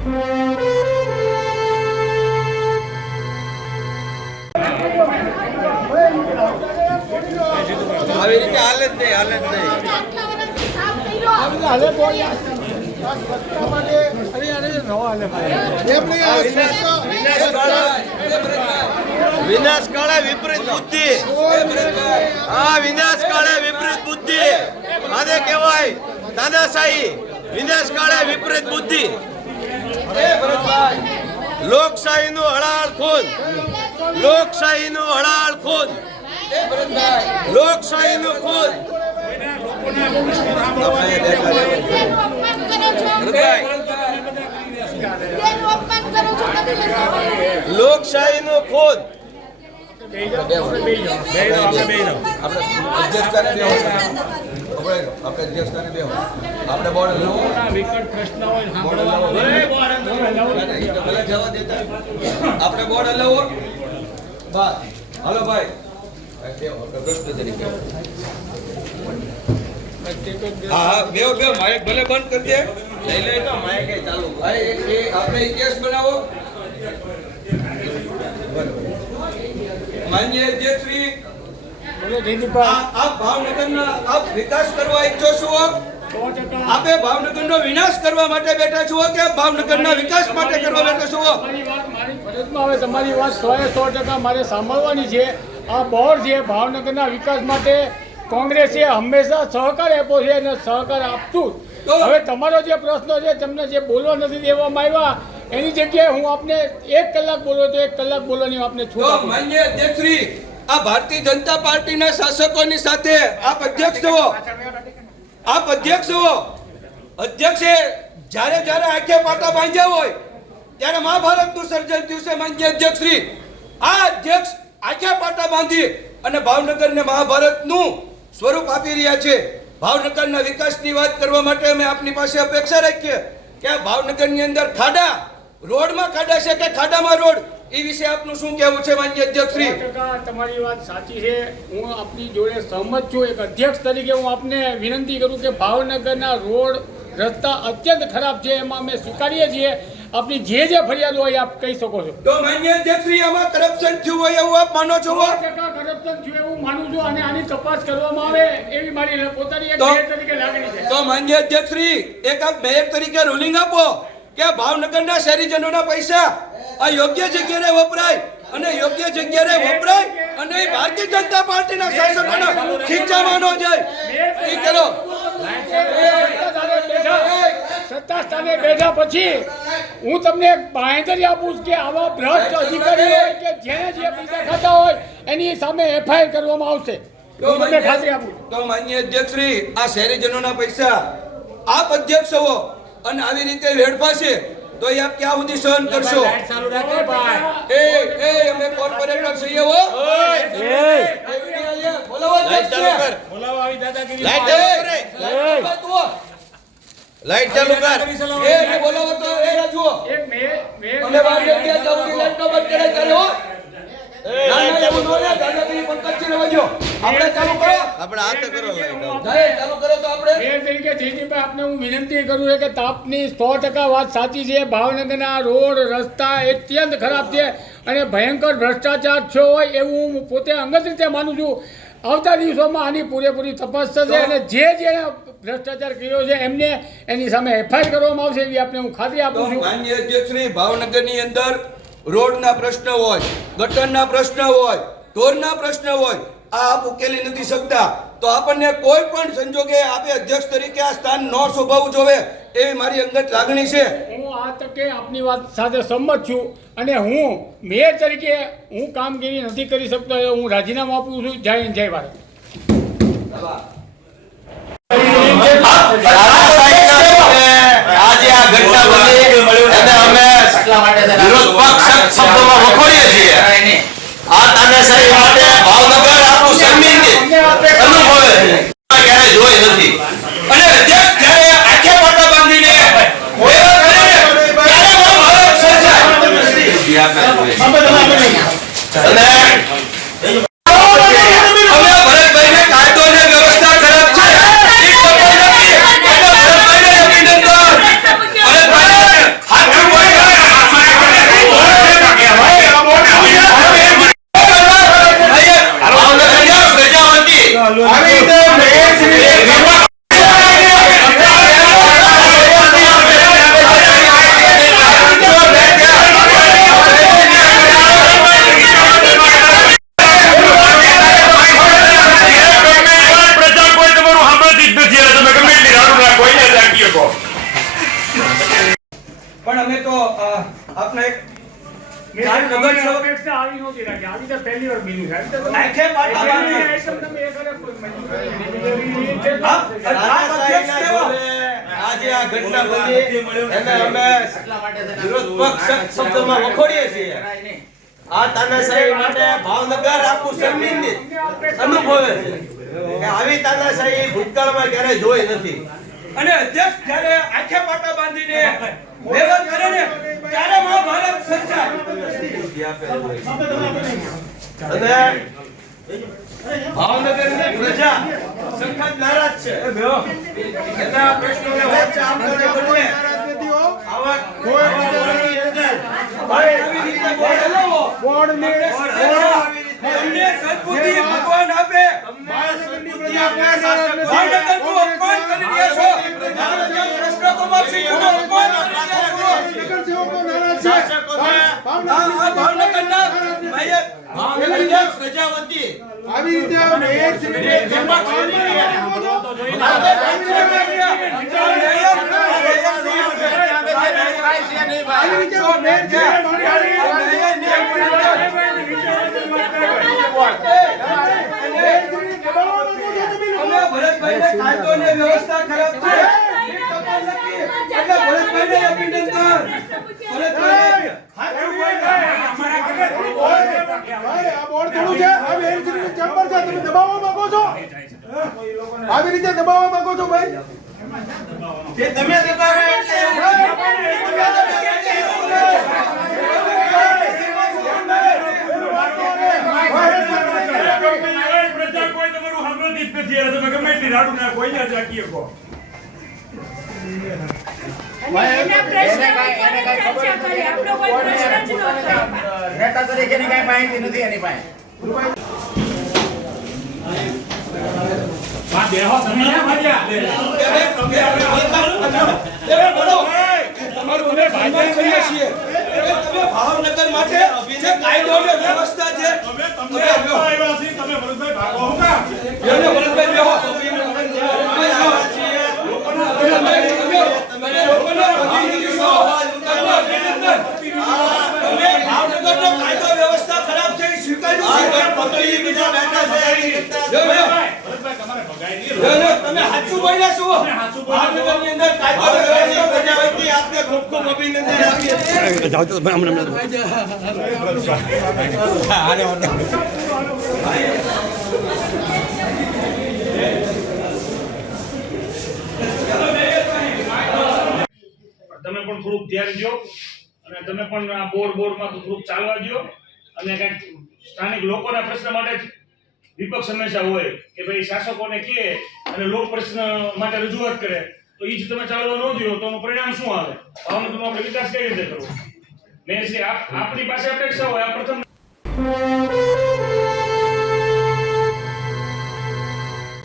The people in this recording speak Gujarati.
આવી રીતે હાલે જ નહીં વિનાશ કાળે વિપરીત બુદ્ધિ, આ વિનાશ કાળે વિપરીત બુદ્ધિ આને કહેવાય તાનાશાહી. વિનાશ કાળે વિપરીત બુદ્ધિ, લોકશાહીનું હળાળ ખૂન, લોકશાહીનું હળાળ ખૂન, લોકશાહીનું ખૂન. લોકશાહીનું ખૂન. આપણે બોર્ડ લેવો. હાલો ભાઈ, હા બેવ માઇક ભલે બંધ કરી દે, લઈ લે તો માઇક ચાલુ. આપણે કેસ બનાવો. માન્ય અધ્યક્ષશ્રી, આપ ભાવનગરના આપ વિકાસ કરવા ઈચ્છો છો? આપે ભાવનગરનો વિનાશ કરવા માટે બેઠા છો કે ભાવનગરના વિકાસ માટે કરવા બેઠા છો? મારી ફરજમાં હવે તમારી વાત 100% મારે સાંભળવાની છે. આ બોર્ડ છે ભાવનગરના વિકાસ માટે કોંગ્રેસે હંમેશા સહકાર આપ્યો છે અને સહકાર આપતું. હવે તમારો જે પ્રશ્ન છે, તમને જે બોલવા નથી દેવામાં આવ્યા એની જગ્યાએ હું આપને 1 કલાક બોલો તો 1 કલાક બોલવાની આપને છૂટ આપું. માન્ય અધ્યક્ષશ્રી, આ ભારતીય જનતા પાર્ટીના શાસકોની સાથે આપ અધ્યક્ષ છો, આપ અધ્યક્ષ છો. અધ્યક્ષે જ્યારે આંખે પાટા બાંધ્યા હોય ત્યારે મહાભારતનું સર્જન થયું છે. માન્ય અધ્યક્ષશ્રી, આ અધ્યક્ષ આંખે પાટા બાંધી અને ભાવનગરને મહાભારતનું સ્વરૂપ આપી રહ્યા છે. ભાવનગરના વિકાસની વાત કરવા માટે અમે આપની પાસે અપેક્ષા રાખીએ કે ભાવનગરની અંદર ખાડા, રોડમાં ખાડા છે કે ખાડામાં રોડ, એ વિશે આપનું શું કહેવું છે? માન્ય અધ્યક્ષશ્રી, તમારી વાત સાચી છે, હું આપની જોડે સહમત છું. એક અધ્યક્ષ તરીકે હું આપને વિનંતી કરું કે ભાવનગરના રોડ રસ્તા અત્યંત ખરાબ છે, એમાં અમે સ્વીકારીએ છીએ. આપની જે ફરિયાદ હોય આપ કહી શકો છો. તો માન્ય અધ્યક્ષશ્રી, આમાં કરપ્શન થયું હોય એવું આપ માનો છો? 100% કરપ્શન થયું એવું માનું છું અને આની તપાસ કરવામાં આવે એવી મારી પોતાની એક મેયર તરીકે લાગણી છે. તો માન્ય અધ્યક્ષશ્રી, એક આપ મેયર તરીકે રૂલિંગ આપો કે ભાવનગરના શહેરીજનોના પૈસા આ યોગ્ય જગ્યાએ વપરાય અને યોગ્ય જગ્યાએ વપરાય અને ભારતીય જનતા પાર્ટીના શાસકોના ખીચામાં ન જાય. એ કરો. સત્તા સ્થાને બેઠા પછી હું તમને એક બાંહેધરી આપું કે આવા ભ્રષ્ટ અધિકારીઓ કે જેને જે પૈસા ખાતા હોય એની સામે FIR કરવામાં આવશે. હું તમને ખાતરી આપું. તો માન્ય અધ્યક્ષશ્રી, આ શહેરીજનોના પૈસા આપ અધ્યક્ષ હો અને આવી રીતે વેડફાશે તો એ આપ ક્યાં સુધી સહન કરશો? અમે કોર્પોરેટર છીએ હો. લાઈટ ચાલુ કર. બોલાવો તો એ રાજુઓ. અમે બહાર જગ્યા જવાની લાઈટ નો બંધ કરે ચાલે હો. વિનંતી કરું છું કે તાપની 100% વાત સાચી છે. ભાવનગરના રોડ રસ્તા અત્યંત ખરાબ છે અને ભયંકર ભ્રષ્ટાચાર થયો હોય એવું હું પોતે અંગત રીતે માનું છું. આવતા દિવસોમાં આની પૂરેપૂરી તપાસ થશે અને જે ભ્રષ્ટાચાર કર્યો છે એમને એની સામે FIR કરવામાં આવશે એવી આપને હું ખાતરી આપું છું. માન્ય અધ્યક્ષશ્રી, ભાવનગરની અંદર રોડના પ્રશ્ન હોય, ગટરના પ્રશ્ન હોય, ઢોરના પ્રશ્ન હોય, આ આપ ઉકેલી નથી શકતા તો આપણને કોઈ પણ સંજોગે આપે અધ્યક્ષ તરીકે આ સ્થાન ન શોભાવવું જોવે એવી મારી અંગત લાગણી છે. હું આ તકે આપની વાત સાથે સંમત છું અને હું મેયર તરીકે હું કામગીરી નથી કરી શકતો, હું રાજીનામું આપું છું. જય હિન્દ, જય ભારત. આજે આ ઘટના બની અને અમે વિરોધ પક્ષ શબ્દોમાં વખોડીએ છીએ. આ તાનાશાહી માટે ભાવનગર આપણું શર્મિંદગી અનુભવે છે, ક્યારે જોઈ નથી. અને અધ્યક્ષ જ્યારે આંખે પાટા બાંધીને અને પણ અમે તો આપને એક મેં અપેક્ષા આવી નહોતી રાખી. આવી તો પહેલી વાર બન્યું છે. આવી તો તમે- આંખે પાટા બાંધી. એકદમ તમે એક અલગ મંજૂરી આજે આ ઘટના બની એને અમે વિરોધ પક્ષ શબ્દોમાં વખોડીએ છીએ. આ તાનાશાહી માટે ભાવનગર આખું શર્મિંદિત અનુભવે છે કે આવી તાનાશાહી ભૂતકાળમાં ક્યારેય જોઈ નથી. અને અધ્યક્ષ જ્યારે આંખે પાટા બાંધીને વ્યવહાર કરે ને ત્યારે મહાભારત સર્જાય. અને ભાવનગરની પ્રજા સખત નારાજ છે. એના પ્રશ્નોને વચ્ચે આપવાને બદલે આવા બોર્ડની અંદર આવી રીતે બોર્ડ હલાવો. અમને સદબુદ્ધિ ભગવાન આપે. સદબુદ્ધિ આપનાર શાસકો ભાવનગરનું અપમાન કરી રહ્યા છો. ભારતીય કૃષ્ણકુમાર સિંહનું અપમાન કરી રહ્યા છો. શાસકોને ભાવનગરના મેયર ભાવનગરના પ્રજા વતી આવી રીતે આ મેયર શ્રીને વિપક્ષ તરીકે આવી રીતે આ મેયર અમે ભરતભાઈને કાયદો અને વ્યવસ્થા ખરાબ છે એટલે ભરતભાઈને અભિનંદન. ભરતભાઈ ભાઈ આ બોર્ડ થોડું છે આ મેયર શ્રીનું ચેમ્બર છે તમે દબાવવા માંગો છો આવી રીતે દબાવવા માંગો છો ભાઈ જે તમે દબાવે એટલે પ્રજા કોઈ તમારું સાંભળતી જ નથી. તમે ગમે એટલી રાડું નાખો, અહીંયા જ રાખી શકો. એના પ્રશ્ન ઉપર જ ચર્ચા કરી. આપણો કોઈ પ્રશ્ન જ નહોતો. નેતા તરીકેની કાંઈ માહિતી નથી એની પાસે. આ બેહો તમે ના ભાગ્યા. તમારું અમે ભાઈબંધ કરીએ છીએ. તમે ભાવનગર માટે જે કાયદો અને વ્યવસ્થા છે તમે આવ્યા છીએ, તમે ભરતભાઈ ભાગો હું કામ? એને ભરતભાઈ બેહો. તમે ભાવનગરનો કાયદો વ્યવસ્થા ખરાબ છે એ સ્વીકાર્યું છે. પકડી બીજા બેઠા છે. ભરતભાઈ તમારે ભગાઈ નહીં. તમે સાચું બોલ્યા છો. ભાવનગરની અંદર કાયદો ભાવનગરની વ્યવસ્થા પ્રજા વતી આપને ખૂબ ખૂબ અભિનંદન આપીએ છીએ. તમે પણ થોડુંક ધ્યાન દો અને તમે પણ આ બોર્ડમાં થોડુંક ચાલવા દો અને કંઈક સ્થાનિક લોકોના પ્રશ્ન માટે જ વિપક્ષ હંમેશા હોય કે ભાઈ શાસકોને કહે અને લોક પ્રશ્ન માટે રજૂઆત કરે તો એ જ તમે ચાલવા ન દો તો એનું પરિણામ શું આવે? ભાવનગરનો આપણે વિકાસ કઈ રીતે કરવો? મેં આપણી પાસે અપેક્ષા હોય આ પ્રથમ